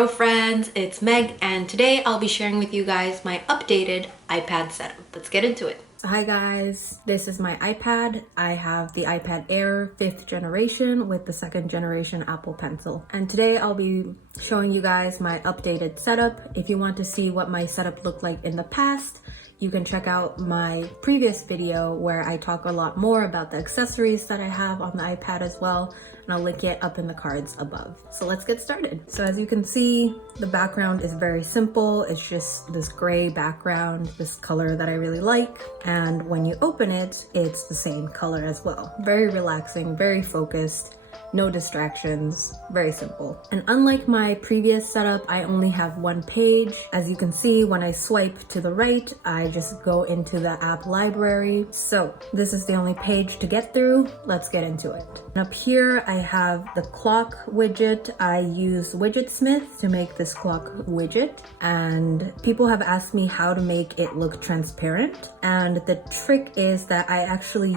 Hello friends, it's Meg and today I'll be sharing with you guys my updated iPad setup. Let's get into it. Hi guys, this is my iPad. I have the iPad Air 5th generation with the 2nd generation Apple Pencil. And today I'll be showing you guys my updated setup. If you want to see what my setup looked like in the past, you can check out my previous video where I talk a lot more about the accessories that I have on the iPad as well, and I'll link it up in the cards above. So let's get started. So as you can see, the background is very simple. It's just this gray background, this color that I really like. And when you open it, it's the same color as well. Very relaxing, very focused. No distractions, very simple. And unlike my previous setup, I only have one page. As you can see, when I swipe to the right, I just go into the app library. So this is the only page to get through. Let's get into it. And up here, I have the clock widget. I use Widgetsmith to make this clock widget. And people have asked me how to make it look transparent. And the trick is that I actually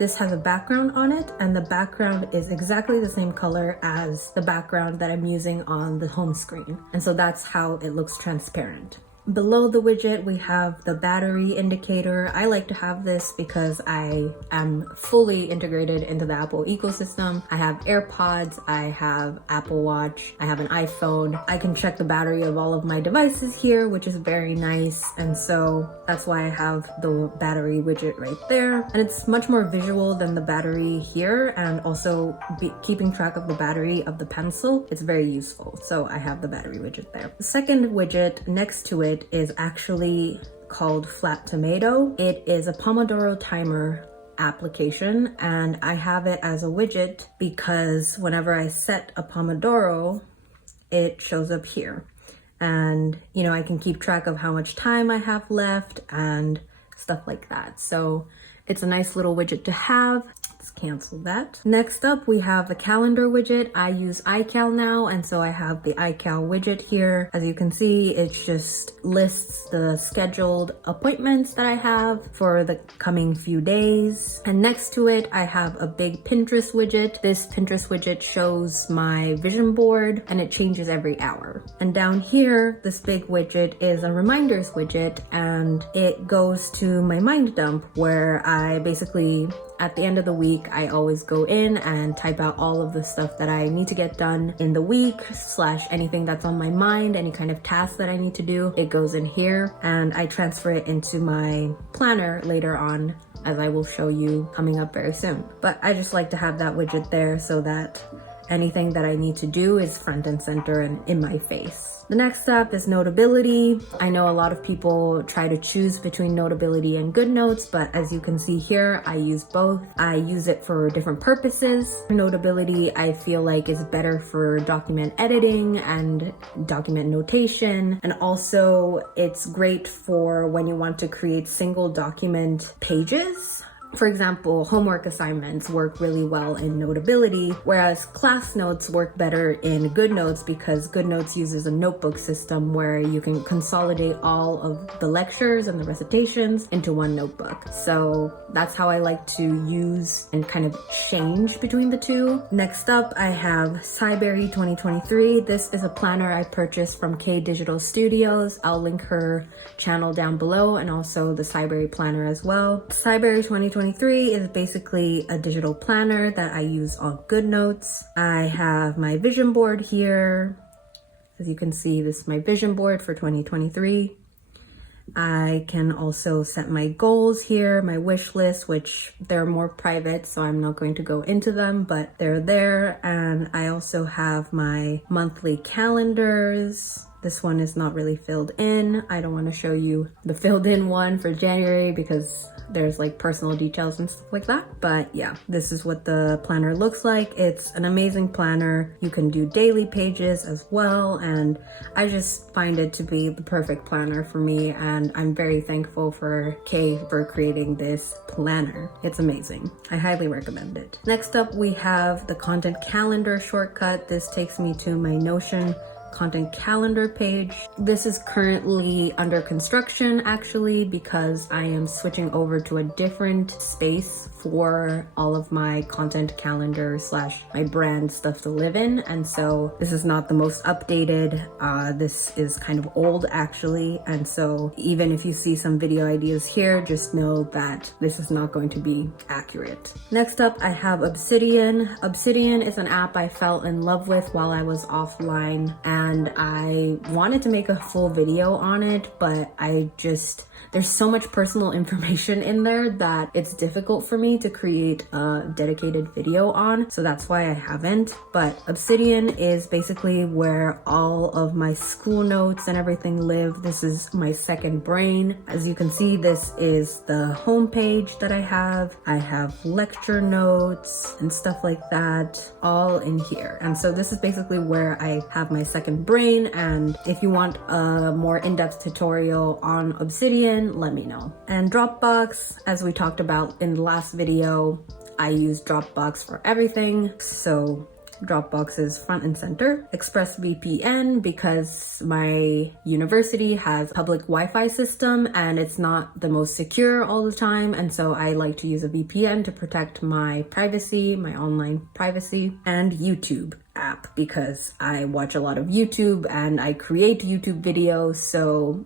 this has a background on it, and the background is exactly the same color as the background that I'm using on the home screen. And so that's how it looks transparent. Below the widget, we have the battery indicator. I like to have this because I am fully integrated into the Apple ecosystem. I have AirPods, I have Apple Watch, I have an iPhone. I can check the battery of all of my devices here, which is very nice. And so that's why I have the battery widget right there. And it's much more visual than the battery here, and also keeping track of the battery of the pencil. It's very useful. So I have the battery widget there. The second widget next to it is actually called Flat Tomato. It is a Pomodoro timer application, and I have it as a widget because whenever I set a Pomodoro, it shows up here. And I can keep track of how much time I have left and stuff like that. So it's a nice little widget to have. Let's cancel that. Next up, we have the calendar widget. I use iCal now, and so I have the iCal widget here. As you can see, it just lists the scheduled appointments that I have for the coming few days. And next to it, I have a big Pinterest widget. This Pinterest widget shows my vision board, and it changes every hour. And down here, this big widget is a reminders widget, and it goes to my mind dump, where I basically, at the end of the week, I always go in and type out all of the stuff that I need to get done in the week / anything that's on my mind, any kind of task that I need to do. It goes in here, and I transfer it into my planner later on, as I will show you coming up very soon. But I just like to have that widget there so that anything that I need to do is front and center and in my face. The next step is Notability. I know a lot of people try to choose between Notability and GoodNotes, but as you can see here, I use both. I use it for different purposes. Notability, I feel like, is better for document editing and document notation. And also it's great for when you want to create single document pages. For example, homework assignments work really well in Notability, whereas class notes work better in GoodNotes because GoodNotes uses a notebook system where you can consolidate all of the lectures and the recitations into one notebook. So that's how I like to use and kind of change between the two. Next up, I have Cyberry 2023. This is a planner I purchased from K Digital Studios. I'll link her channel down below, and also the Cyberry planner as well. Cyberry 2023 is basically a digital planner that I use on GoodNotes. I have my vision board here. As you can see, this is my vision board for 2023. I can also set my goals here, my wish list, which they're more private, so I'm not going to go into them, but they're there. And I also have my monthly calendars. This one is not really filled in. I don't want to show you the filled in one for January because there's like personal details and stuff like that. But yeah, this is what the planner looks like. It's an amazing planner. You can do daily pages as well. And I just find it to be the perfect planner for me. And I'm very thankful for Kay for creating this planner. It's amazing. I highly recommend it. Next up, we have the content calendar shortcut. This takes me to my Notion content calendar page. This is currently under construction actually because I am switching over to a different space for all of my content calendar slash my brand stuff to live in. And so this is not the most updated. This is kind of old actually. And so even if you see some video ideas here, just know that this is not going to be accurate. Next up, I have Obsidian. Obsidian is an app I fell in love with while I was offline, and I wanted to make a full video on it, but there's so much personal information in there that it's difficult for me to create a dedicated video on, so that's why I haven't. But Obsidian is basically where all of my school notes and everything live. This is my second brain. As you can see, this is the home page that I have. I have lecture notes and stuff like that all in here. And so this is basically where I have my second brain, and if you want a more in-depth tutorial on Obsidian, let me know. And Dropbox, as we talked about in the last video, I use Dropbox for everything, so Dropbox is front and center. ExpressVPN, because my university has public Wi-Fi system and it's not the most secure all the time, and so I like to use a VPN to protect my privacy, my online privacy. And YouTube app, because I watch a lot of YouTube and I create YouTube videos, so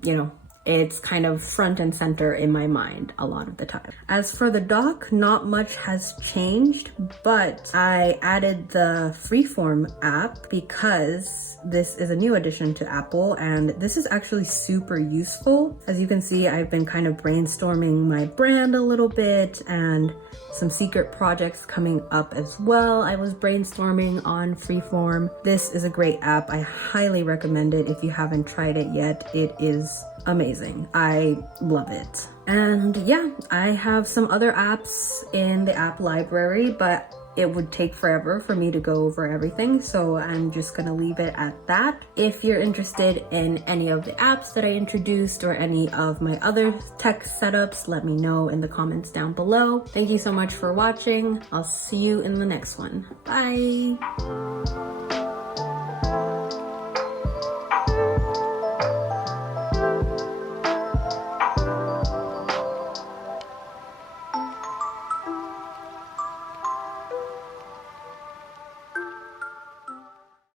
it's kind of front and center in my mind a lot of the time. As for the dock, not much has changed, but I added the Freeform app because this is a new addition to Apple, and this is actually super useful. As you can see, I've been kind of brainstorming my brand a little bit and some secret projects coming up as well. I was brainstorming on Freeform. This is a great app. I highly recommend it if you haven't tried it yet. It is amazing. I love it. And yeah, I have some other apps in the app library, but it would take forever for me to go over everything, so I'm just gonna leave it at that. If you're interested in any of the apps that I introduced or any of my other tech setups, let me know in the comments down below. Thank you so much for watching. I'll see you in the next one. Bye!